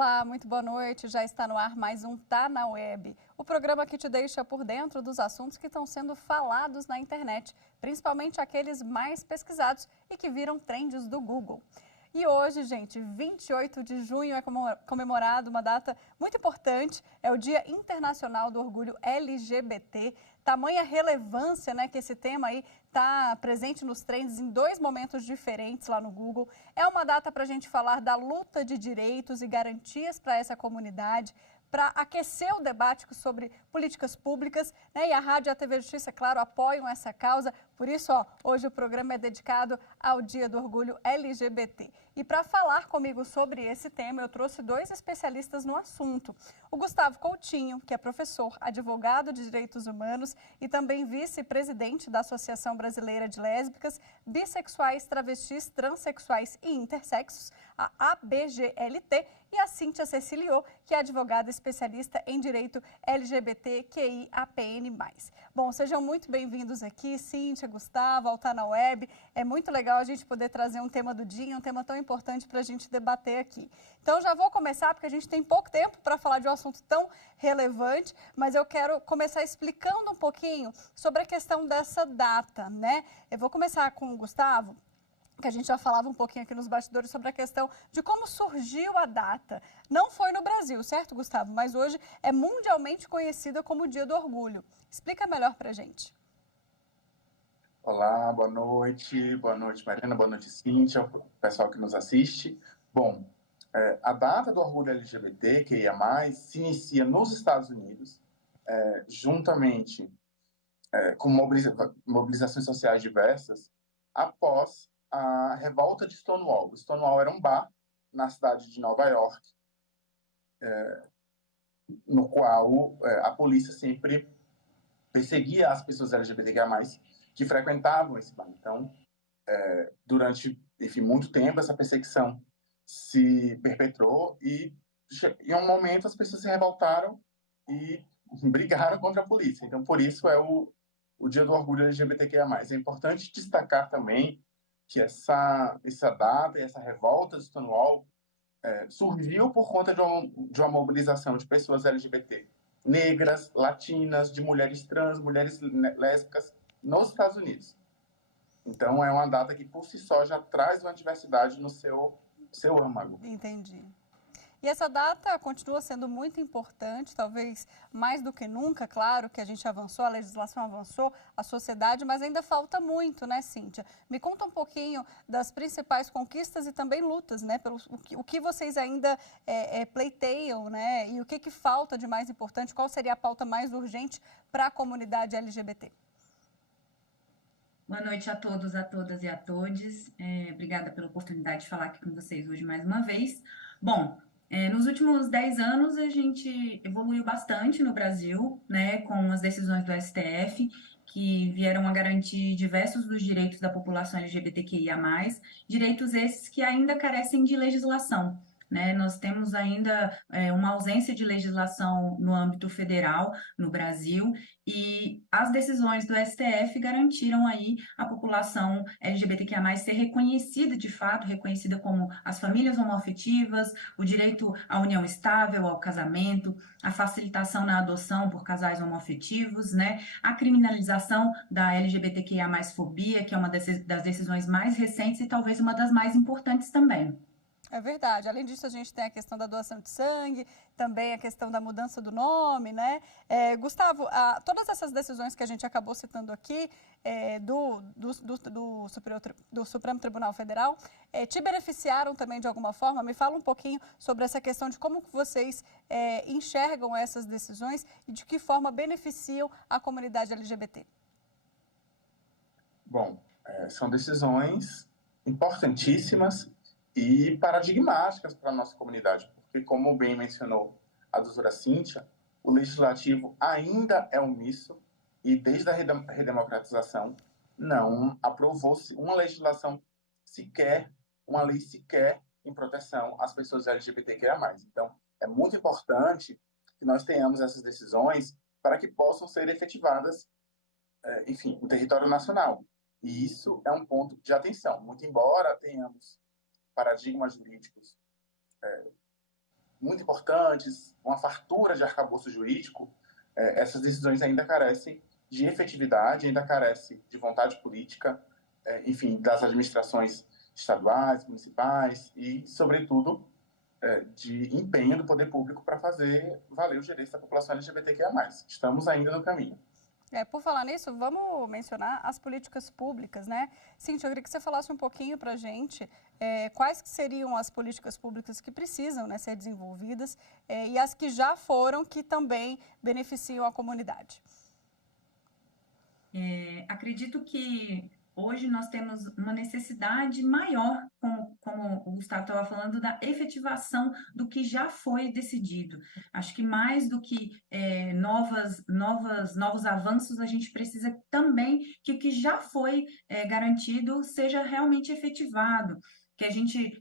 Olá, muito boa noite. Já está no ar mais um Tá na Web, o programa que te deixa por dentro dos assuntos que estão sendo falados na internet, principalmente aqueles mais pesquisados e que viram trends do Google. E hoje, gente, 28 de junho é comemorado uma data muito importante, é o Dia Internacional do Orgulho LGBT. Tamanha relevância, né, que esse tema aí está presente nos trends em dois momentos diferentes lá no Google. É uma data para a gente falar da luta de direitos e garantias para essa comunidade, para aquecer o debate sobre políticas públicas, né? E a Rádio e a TV Justiça, claro, apoiam essa causa. Por isso, hoje o programa é dedicado ao Dia do Orgulho LGBT. E para falar comigo sobre esse tema, eu trouxe dois especialistas no assunto. O Gustavo Coutinho, que é professor, advogado de direitos humanos e também vice-presidente da Associação Brasileira de Lésbicas, Bissexuais, Travestis, Transsexuais e Intersexos, a ABGLT, e a Cíntia Ceciliô, que é advogada especialista em direito LGBTQIAPN+. Bom, sejam muito bem-vindos aqui, Cíntia, Gustavo, ao Tá na Web. É muito legal a gente poder trazer um tema do dia, um tema tão importante para a gente debater aqui. Então, já vou começar, porque a gente tem pouco tempo para falar de um assunto tão relevante, mas eu quero começar explicando um pouquinho sobre a questão dessa data, né? Eu vou começar com o Gustavo, que a gente já falava um pouquinho aqui nos bastidores sobre a questão de como surgiu a data. Não foi no Brasil, certo, Gustavo? Mas hoje é mundialmente conhecida como o Dia do Orgulho. Explica melhor pra gente. Olá, boa noite, Mariana, boa noite, Cíntia, o pessoal que nos assiste. Bom, a data do orgulho LGBT, que ia mais, se inicia nos Estados Unidos, juntamente com mobilizações sociais diversas, após a revolta de Stonewall. Stonewall era um bar na cidade de Nova York, no qual a polícia sempre perseguia as pessoas LGBTQIA+, que frequentavam esse bar. Então, durante, enfim, muito tempo, essa perseguição se perpetrou e, em um momento, as pessoas se revoltaram e brigaram contra a polícia. Então, por isso é o Dia do Orgulho LGBTQIA+. É importante destacar também que essa data e essa revolta de Stonewall surgiu por conta de uma mobilização de pessoas LGBT negras, latinas, de mulheres trans, mulheres lésbicas nos Estados Unidos. Então, é uma data que, por si só, já traz uma diversidade no seu âmago. Entendi. E essa data continua sendo muito importante, talvez mais do que nunca, claro que a gente avançou, a legislação avançou, a sociedade, mas ainda falta muito, né, Cíntia? Me conta um pouquinho das principais conquistas e também lutas, né? O que vocês ainda pleiteiam, né? E o que falta de mais importante, qual seria a pauta mais urgente para a comunidade LGBT? Boa noite a todos, a todas e a todes. Obrigada pela oportunidade de falar aqui com vocês hoje mais uma vez. Bom, nos últimos 10 anos a gente evoluiu bastante no Brasil, né, com as decisões do STF, que vieram a garantir diversos dos direitos da população LGBTQIA+, direitos esses que ainda carecem de legislação. Né, nós temos ainda uma ausência de legislação no âmbito federal no Brasil, e as decisões do STF garantiram aí a população LGBTQIA+, ser reconhecida de fato, reconhecida como as famílias homoafetivas, o direito à união estável, ao casamento, a facilitação na adoção por casais homoafetivos, né, a criminalização da LGBTQIA+, fobia, que é uma das decisões mais recentes e talvez uma das mais importantes também. É verdade. Além disso, a gente tem a questão da doação de sangue, também a questão da mudança do nome, né? Gustavo, todas essas decisões que a gente acabou citando aqui do Supremo Tribunal Federal te beneficiaram também de alguma forma? Me fala um pouquinho sobre essa questão de como vocês enxergam essas decisões e de que forma beneficiam a comunidade LGBT. Bom, são decisões importantíssimas e paradigmáticas para a nossa comunidade, porque, como bem mencionou a doutora Cíntia, o legislativo ainda é omisso e, desde a redemocratização, não aprovou-se uma legislação sequer, uma lei sequer em proteção às pessoas LGBTQIA+. Então, é muito importante que nós tenhamos essas decisões para que possam ser efetivadas, enfim, no território nacional. E isso é um ponto de atenção. Muito embora tenhamos paradigmas jurídicos muito importantes, uma fartura de arcabouço jurídico, essas decisões ainda carecem de efetividade, ainda carecem de vontade política, enfim, das administrações estaduais, municipais e, sobretudo, de empenho do poder público para fazer valer os direitos da população LGBTQIA+. Estamos ainda no caminho. Por falar nisso, vamos mencionar as políticas públicas, né? Cíntia, eu queria que você falasse um pouquinho para a gente quais que seriam as políticas públicas que precisam, né, ser desenvolvidas e as que já foram, que também beneficiam a comunidade. Acredito que hoje nós temos uma necessidade maior, como o Gustavo estava falando, da efetivação do que já foi decidido. Acho que mais do que novos avanços, a gente precisa também que o que já foi garantido seja realmente efetivado.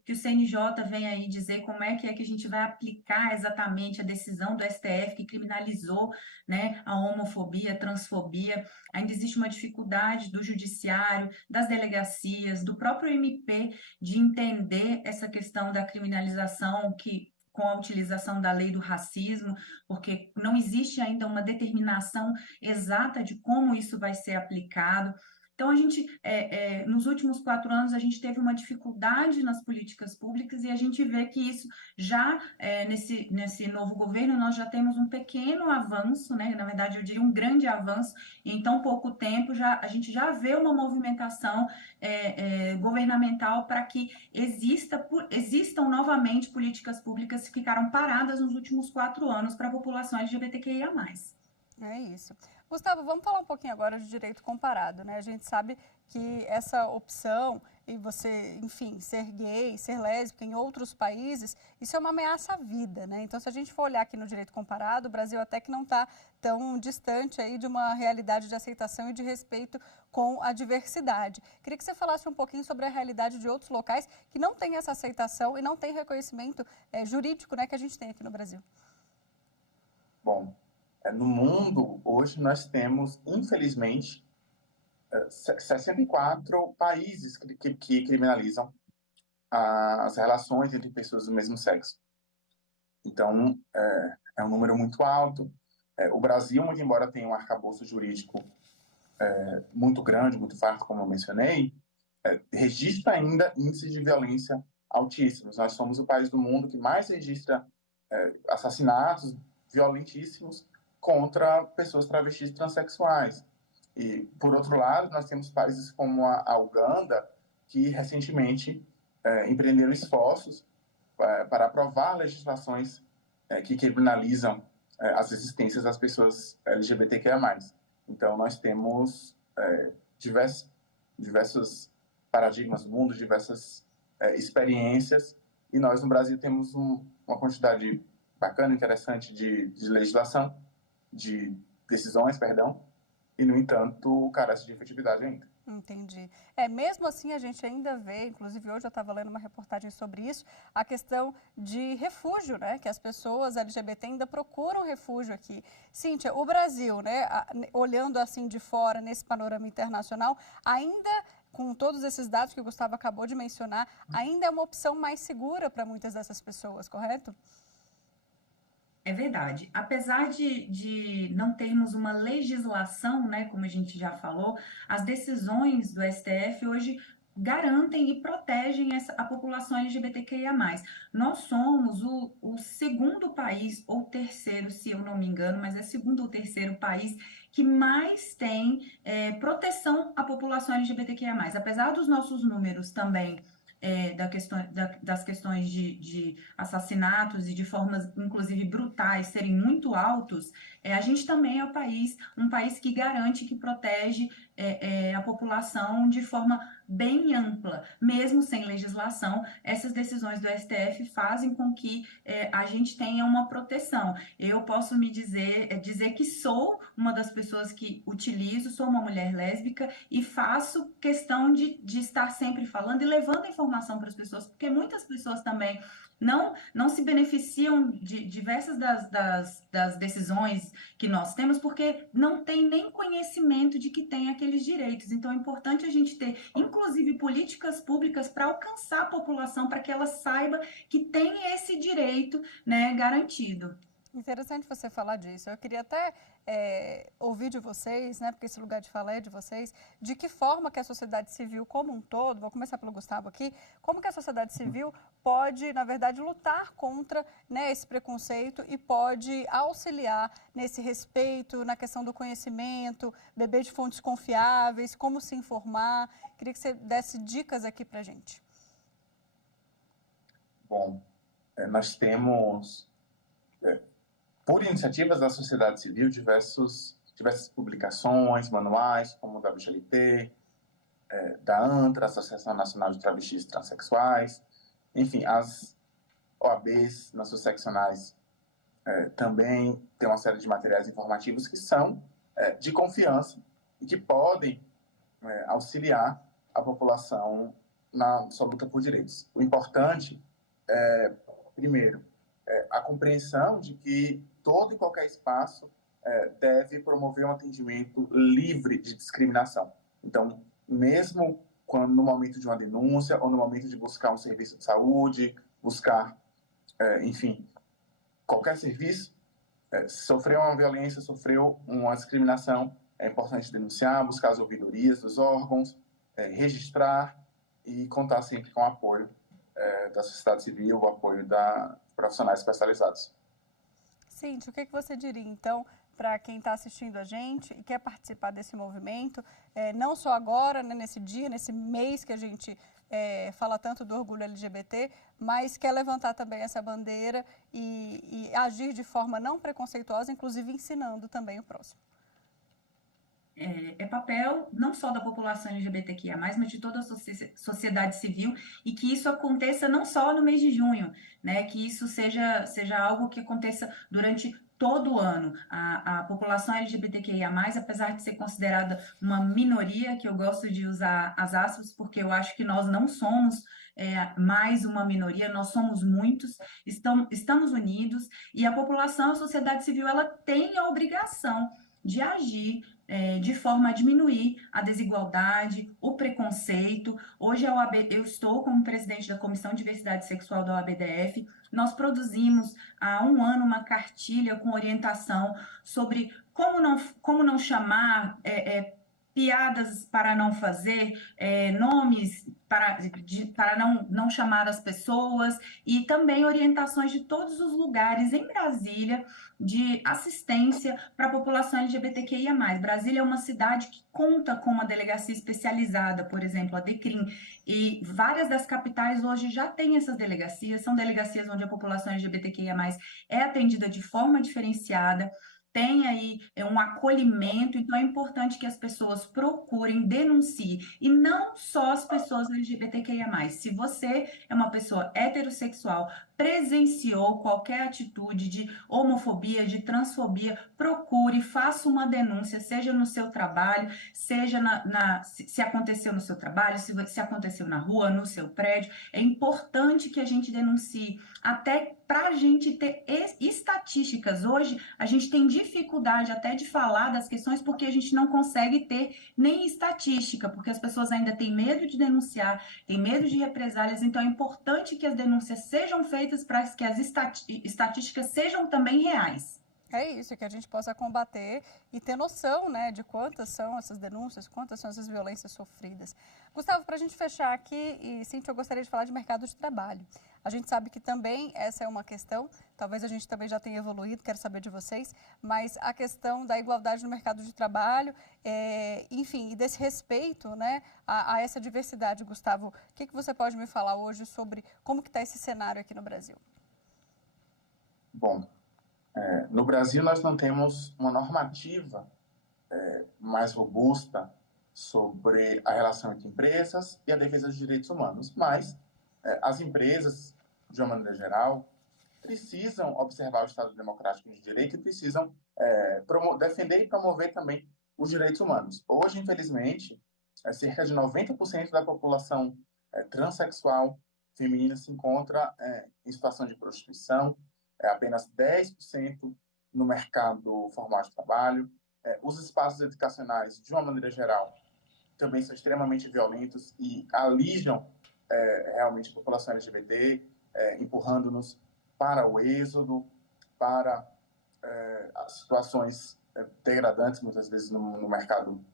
Que o CNJ venha aí dizer como é que a gente vai aplicar exatamente a decisão do STF que criminalizou, né, a homofobia, a transfobia. Ainda existe uma dificuldade do judiciário, das delegacias, do próprio MP de entender essa questão da criminalização com a utilização da lei do racismo, porque não existe ainda uma determinação exata de como isso vai ser aplicado. Então, nos últimos 4 anos, a gente teve uma dificuldade nas políticas públicas e a gente vê que isso já, nesse novo governo, nós já temos um pequeno avanço, né? Na verdade, eu diria um grande avanço, e em tão pouco tempo a gente já vê uma movimentação governamental para que existam novamente políticas públicas que ficaram paradas nos últimos 4 anos para a população LGBTQIA+. É isso. Gustavo, vamos falar um pouquinho agora de direito comparado, né? A gente sabe que essa opção e você, enfim, ser gay, ser lésbica em outros países, isso é uma ameaça à vida, né? Então, se a gente for olhar aqui no direito comparado, o Brasil até que não está tão distante aí de uma realidade de aceitação e de respeito com a diversidade. Queria que você falasse um pouquinho sobre a realidade de outros locais que não têm essa aceitação e não têm reconhecimento jurídico, né, que a gente tem aqui no Brasil. Bom, no mundo, hoje, nós temos, infelizmente, 64 países que criminalizam as relações entre pessoas do mesmo sexo. Então, é um número muito alto. O Brasil, muito embora tenha um arcabouço jurídico muito grande, muito farto, como eu mencionei, registra ainda índices de violência altíssimos. Nós somos o país do mundo que mais registra assassinatos violentíssimos contra pessoas travestis e transexuais. E, por outro lado, nós temos países como a Uganda, que recentemente empreenderam esforços para aprovar legislações que criminalizam as existências das pessoas LGBTQIA+. Então, nós temos diversos paradigmas do mundo, diversas experiências, e nós, no Brasil, temos uma quantidade bacana, interessante de legislação, de decisões, perdão, e, no entanto, carece de efetividade ainda. Entendi. Mesmo assim, a gente ainda vê, inclusive hoje eu estava lendo uma reportagem sobre isso, a questão de refúgio, né? Que as pessoas LGBT ainda procuram refúgio aqui. Cíntia, o Brasil, né? Olhando assim de fora, nesse panorama internacional, ainda, com todos esses dados que o Gustavo acabou de mencionar, ainda é uma opção mais segura para muitas dessas pessoas, correto? É verdade. Apesar de não termos uma legislação, né, como a gente já falou, as decisões do STF hoje garantem e protegem a população LGBTQIA+. Nós somos o segundo país, ou terceiro, se eu não me engano, mas é segundo ou terceiro país que mais tem proteção à população LGBTQIA+. Apesar dos nossos números também das questões de assassinatos e de formas, inclusive, brutais serem muito altos, a gente também é um país que garante, que protege a população de forma bem ampla, mesmo sem legislação. Essas decisões do STF fazem com que a gente tenha uma proteção. Eu posso dizer que sou uma das pessoas que sou uma mulher lésbica e faço questão de estar sempre falando e levando a informação para as pessoas, porque muitas pessoas também não se beneficiam de diversas das decisões que nós temos, porque não tem nem conhecimento de que tem aqueles direitos. Então, é importante a gente ter, inclusive, políticas públicas para alcançar a população, para que ela saiba que tem esse direito, né, garantido. Interessante você falar disso. Eu queria até ouvir de vocês, né, porque esse lugar de fala é de vocês, de que forma que a sociedade civil como um todo, vou começar pelo Gustavo aqui, como que a sociedade civil pode, na verdade, lutar contra, né, esse preconceito e pode auxiliar nesse respeito, na questão do conhecimento, beber de fontes confiáveis, como se informar. Queria que você desse dicas aqui para a gente. Bom, nós temos... por iniciativas da sociedade civil, diversas publicações, manuais, como o da WGLT, da ANTRA, Associação Nacional de Travestis e Transsexuais, enfim, as OABs nas suas seccionais também tem uma série de materiais informativos que são de confiança e que podem auxiliar a população na sua luta por direitos. O importante é, primeiro, a compreensão de que todo e qualquer espaço deve promover um atendimento livre de discriminação. Então, mesmo quando no momento de uma denúncia ou no momento de buscar um serviço de saúde, buscar, enfim, qualquer serviço, sofreu uma violência, sofreu uma discriminação, é importante denunciar, buscar as ouvidorias dos órgãos, registrar e contar sempre com o apoio da sociedade civil, o apoio da profissionais especializados. Cíntia, o que você diria, então, para quem está assistindo a gente e quer participar desse movimento, não só agora, né, nesse dia, nesse mês que a gente fala tanto do orgulho LGBT, mas quer levantar também essa bandeira e agir de forma não preconceituosa, inclusive ensinando também o próximo? É papel não só da população LGBTQIA+, mas de toda a sociedade civil, e que isso aconteça não só no mês de junho, né? Que isso seja algo que aconteça durante todo o ano. A população LGBTQIA+, apesar de ser considerada uma minoria, que eu gosto de usar as aspas, porque eu acho que nós não somos mais uma minoria, nós somos muitos, estamos unidos, e a população, a sociedade civil, ela tem a obrigação de agir de forma a diminuir a desigualdade, o preconceito. Hoje a OAB, eu estou como presidente da Comissão de Diversidade Sexual da OABDF. Nós produzimos há um ano uma cartilha com orientação sobre como não chamar piadas para não fazer, nomes para não chamar as pessoas, e também orientações de todos os lugares em Brasília de assistência para a população LGBTQIA+. Brasília é uma cidade que conta com uma delegacia especializada, por exemplo, a DECRIM, e várias das capitais hoje já têm essas delegacias, são delegacias onde a população LGBTQIA+, é atendida de forma diferenciada, tem aí um acolhimento, então é importante que as pessoas procurem, denunciem, e não só as pessoas LGBTQIA+. Se você é uma pessoa heterossexual, presenciou qualquer atitude de homofobia, de transfobia, procure, faça uma denúncia, seja no seu trabalho, seja se aconteceu no seu trabalho, se aconteceu na rua, no seu prédio. É importante que a gente denuncie, até para a gente ter estatísticas. Hoje, a gente tem dificuldade até de falar das questões porque a gente não consegue ter nem estatística, porque as pessoas ainda têm medo de denunciar, têm medo de represálias, então é importante que as denúncias sejam feitas para que as estatísticas sejam também reais. É isso, que a gente possa combater e ter noção, né, de quantas são essas denúncias, quantas são essas violências sofridas. Gustavo, para a gente fechar aqui, e Cíntia, eu gostaria de falar de mercado de trabalho. A gente sabe que também essa é uma questão, talvez a gente também já tenha evoluído, quero saber de vocês, mas a questão da igualdade no mercado de trabalho, enfim, e desse respeito, né, a essa diversidade. Gustavo, o que você pode me falar hoje sobre como que está esse cenário aqui no Brasil? Bom, no Brasil nós não temos uma normativa mais robusta sobre a relação entre empresas e a defesa dos direitos humanos, mas as empresas, de uma maneira geral, precisam observar o Estado Democrático de Direito e precisam defender e promover também os direitos humanos. Hoje, infelizmente, cerca de 90% da população transexual feminina se encontra em situação de prostituição, apenas 10% no mercado formal de trabalho. Os espaços educacionais, de uma maneira geral, também são extremamente violentos e alijam realmente a população LGBT, empurrando-nos para o êxodo, para as situações degradantes, muitas vezes, no mercado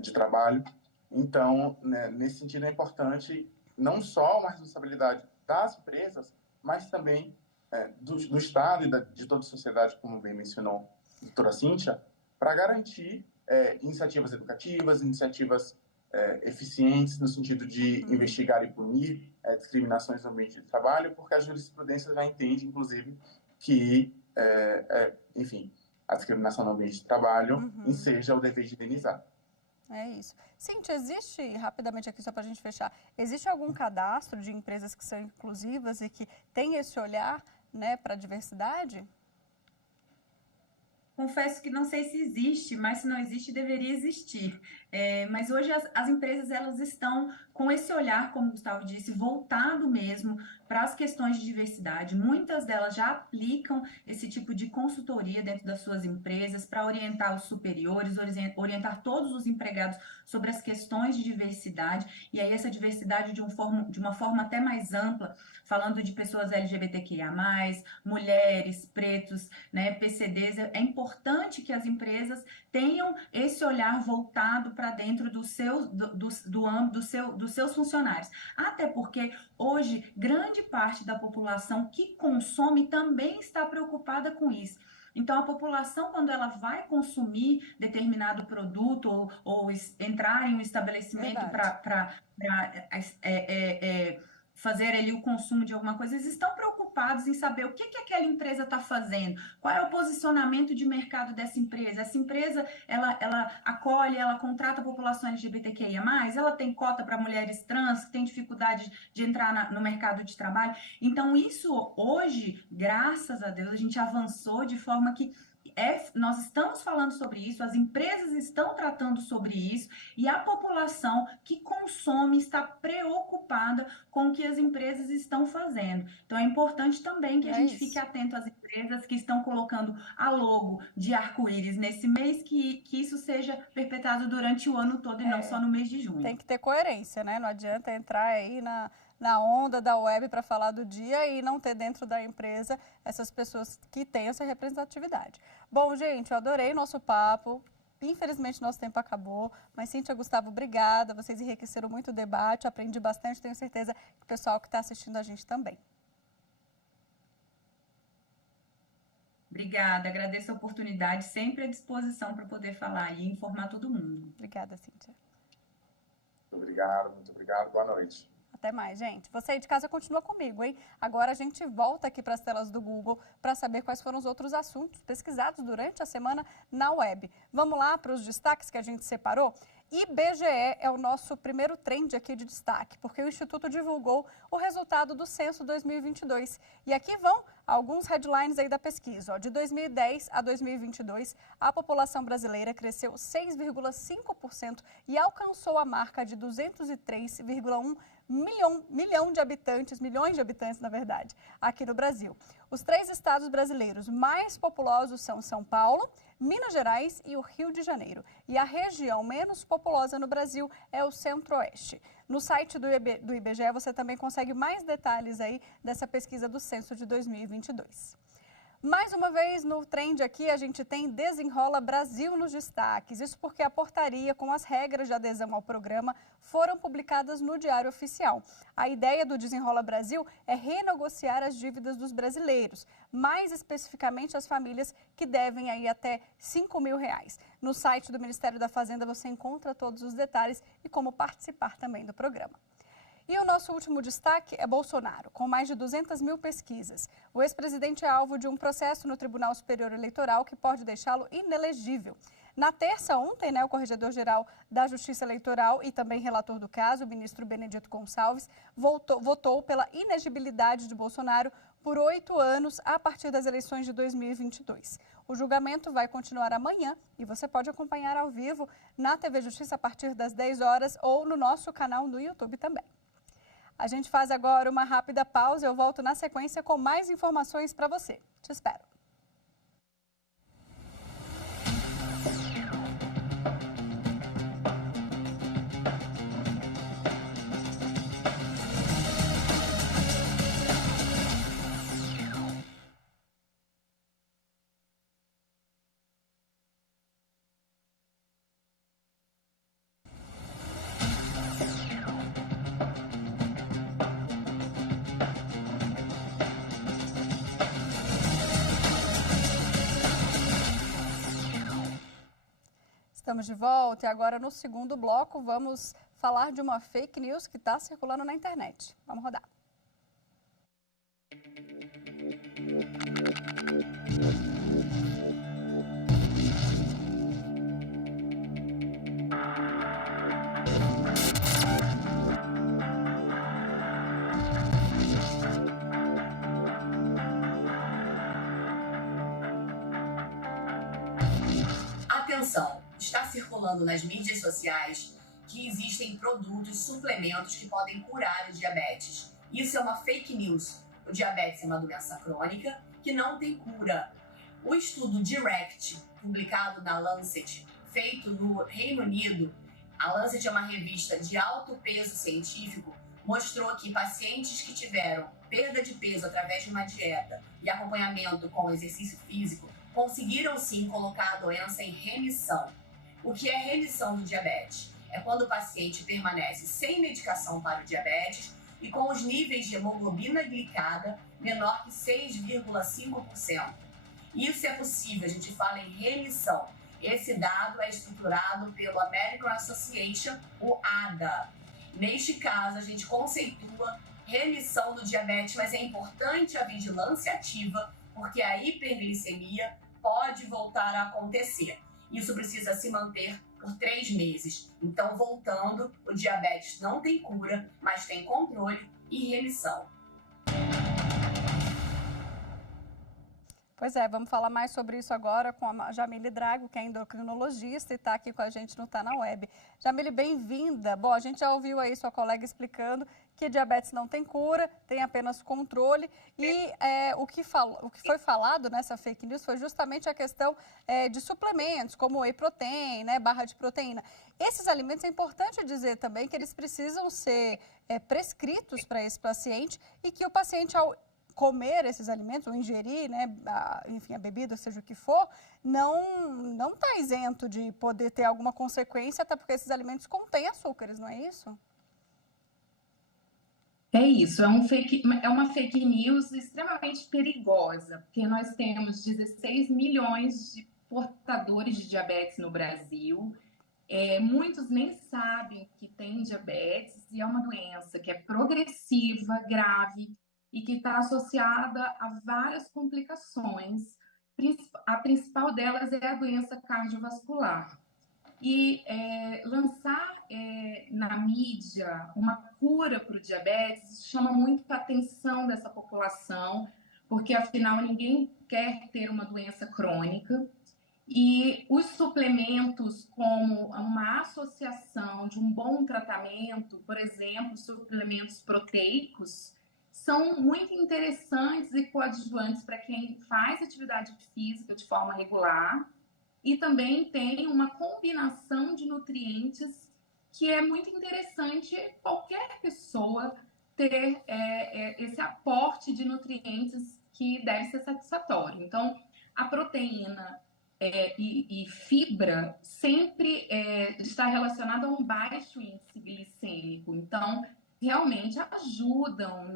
de trabalho. Então, né, nesse sentido, é importante não só uma responsabilidade das empresas, mas também do Estado e de toda a sociedade, como bem mencionou a doutora Cíntia, para garantir iniciativas educativas, iniciativas eficientes no sentido de investigar e punir discriminações no ambiente de trabalho, porque a jurisprudência já entende, inclusive, que, enfim, a discriminação no ambiente de trabalho enseja o dever de indenizar. É isso. Cíntia, existe, rapidamente aqui só para a gente fechar, existe algum cadastro de empresas que são inclusivas e que tem esse olhar, né, para a diversidade? Confesso que não sei se existe, mas se não existe, deveria existir. Mas hoje as empresas elas estão com esse olhar, como o Gustavo disse, voltado mesmo para as questões de diversidade. Muitas delas já aplicam esse tipo de consultoria dentro das suas empresas para orientar os superiores, orientar todos os empregados sobre as questões de diversidade. E aí essa diversidade de uma forma até mais ampla, falando de pessoas LGBTQIA+, mulheres, pretos, né, PCDs, é importante que as empresas tenham esse olhar voltado para dentro do âmbito dos seus funcionários. Até porque hoje grande parte da população que consome também está preocupada com isso. Então, a população, quando ela vai consumir determinado produto ou entrar em um estabelecimento para fazer ali o consumo de alguma coisa, eles estão preocupados em saber o que aquela empresa está fazendo, qual é o posicionamento de mercado dessa empresa. Essa empresa, ela acolhe, ela contrata a população LGBTQIA+, ela tem cota para mulheres trans, que têm dificuldade de entrar no mercado de trabalho. Então, isso hoje, graças a Deus, a gente avançou de forma que nós estamos falando sobre isso, as empresas estão tratando sobre isso e a população que consome está preocupada com o que as empresas estão fazendo. Então, é importante também que a gente fique atento às empresas que estão colocando a logo de arco-íris nesse mês, que isso seja perpetuado durante o ano todo e não só no mês de junho. Tem que ter coerência, né? Não adianta entrar aí na onda da web para falar do dia e não ter dentro da empresa essas pessoas que têm essa representatividade. Bom, gente, eu adorei nosso papo. Infelizmente, nosso tempo acabou, mas Cíntia, Gustavo, obrigada. Vocês enriqueceram muito o debate, aprendi bastante, tenho certeza que o pessoal que está assistindo a gente também. Obrigada, agradeço a oportunidade, sempre à disposição para poder falar e informar todo mundo. Obrigada, Cíntia. Muito obrigado, boa noite. Até mais, gente. Você aí de casa continua comigo, hein? Agora a gente volta aqui para as telas do Google para saber quais foram os outros assuntos pesquisados durante a semana na web. Vamos lá para os destaques que a gente separou? IBGE é o nosso primeiro trend aqui de destaque, porque o Instituto divulgou o resultado do censo 2022. E aqui vão alguns headlines aí da pesquisa. De 2010 a 2022, a população brasileira cresceu 6,5% e alcançou a marca de 203,1 milhões de habitantes, na verdade, aqui no Brasil. Os 3 estados brasileiros mais populosos são São Paulo, Minas Gerais e o Rio de Janeiro. E a região menos populosa no Brasil é o Centro-Oeste. No site do IBGE você também consegue mais detalhes aí dessa pesquisa do censo de 2022. Mais uma vez, no trend aqui, a gente tem Desenrola Brasil nos destaques. Isso porque a portaria com as regras de adesão ao programa foram publicadas no Diário Oficial. A ideia do Desenrola Brasil é renegociar as dívidas dos brasileiros, mais especificamente as famílias que devem aí até R$5 mil. No site do Ministério da Fazenda você encontra todos os detalhes e como participar também do programa. E o nosso último destaque é Bolsonaro, com mais de 200 mil pesquisas. O ex-presidente é alvo de um processo no Tribunal Superior Eleitoral que pode deixá-lo inelegível. Na terça, ontem, o Corregedor-Geral da Justiça Eleitoral e também relator do caso, o ministro Benedito Gonçalves, votou pela inegibilidade de Bolsonaro por 8 anos a partir das eleições de 2022. O julgamento vai continuar amanhã e você pode acompanhar ao vivo na TV Justiça a partir das 10 horas ou no nosso canal no YouTube também. A gente faz agora uma rápida pausa e eu volto na sequência com mais informações para você. Te espero. Estamos de volta e agora no segundo bloco vamos falar de uma fake news que está circulando na internet. Vamos rodar. Atenção! Está circulando nas mídias sociais que existem produtos, suplementos que podem curar o diabetes. Isso é uma fake news. O diabetes é uma doença crônica que não tem cura. O estudo DIRECT, publicado na Lancet, feito no Reino Unido, a Lancet é uma revista de alto peso científico, mostrou que pacientes que tiveram perda de peso através de uma dieta e acompanhamento com exercício físico conseguiram sim colocar a doença em remissão. O que é remissão do diabetes? É quando o paciente permanece sem medicação para o diabetes e com os níveis de hemoglobina glicada menor que 6,5%. Isso é possível, a gente fala em remissão. Esse dado é estruturado pelo American Association, o ADA. Neste caso, a gente conceitua remissão do diabetes, mas é importante a vigilância ativa, porque a hiperglicemia pode voltar a acontecer. Isso precisa se manter por 3 meses. Então, voltando, o diabetes não tem cura, mas tem controle e remissão. Pois é, vamos falar mais sobre isso agora com a Jamile Drago, que é endocrinologista e está aqui com a gente no Tá na Web. Jamile, bem-vinda. Bom, a gente já ouviu aí sua colega explicando que diabetes não tem cura, tem apenas controle. E o que foi falado nessa fake news foi justamente a questão de suplementos, como whey protein, né, barra de proteína. Esses alimentos, é importante dizer também que eles precisam ser prescritos para esse paciente e que o paciente, ao comer esses alimentos, ou ingerir, né, enfim, a bebida, seja o que for, não está isento de poder ter alguma consequência, até porque esses alimentos contêm açúcares, não é isso? É isso, é uma fake news extremamente perigosa, porque nós temos 16 milhões de portadores de diabetes no Brasil. Muitos nem sabem que têm diabetes e é uma doença que é progressiva, grave, e que está associada a várias complicações. A principal delas é a doença cardiovascular. E lançar na mídia uma cura para o diabetes chama muito a atenção dessa população, porque afinal ninguém quer ter uma doença crônica. E os suplementos, como uma associação de um bom tratamento, por exemplo, suplementos proteicos, são muito interessantes e coadjuvantes para quem faz atividade física de forma regular e também tem uma combinação de nutrientes que é muito interessante qualquer pessoa ter esse aporte de nutrientes que deve ser satisfatório. Então, a proteína e fibra sempre está relacionada a um baixo índice glicêmico. Então, realmente ajudam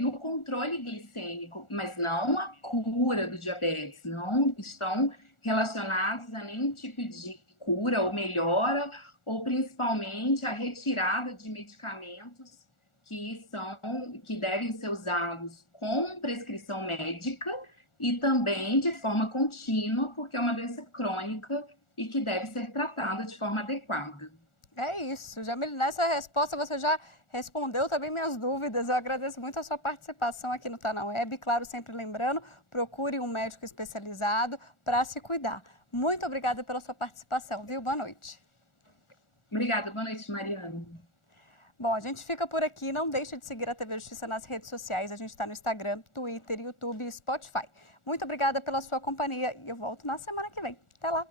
no controle glicêmico, mas não a cura do diabetes, não estão relacionados a nenhum tipo de cura ou melhora, ou principalmente a retirada de medicamentos que devem ser usados com prescrição médica e também de forma contínua, porque é uma doença crônica e que deve ser tratada de forma adequada. É isso, Jamile, nessa resposta você já respondeu também minhas dúvidas. Eu agradeço muito a sua participação aqui no Tá na Web. Claro, sempre lembrando, procure um médico especializado para se cuidar. Muito obrigada pela sua participação, viu? Boa noite. Obrigada, boa noite, Mariana. Bom, a gente fica por aqui. Não deixe de seguir a TV Justiça nas redes sociais. A gente está no Instagram, Twitter, YouTube e Spotify. Muito obrigada pela sua companhia e eu volto na semana que vem. Até lá!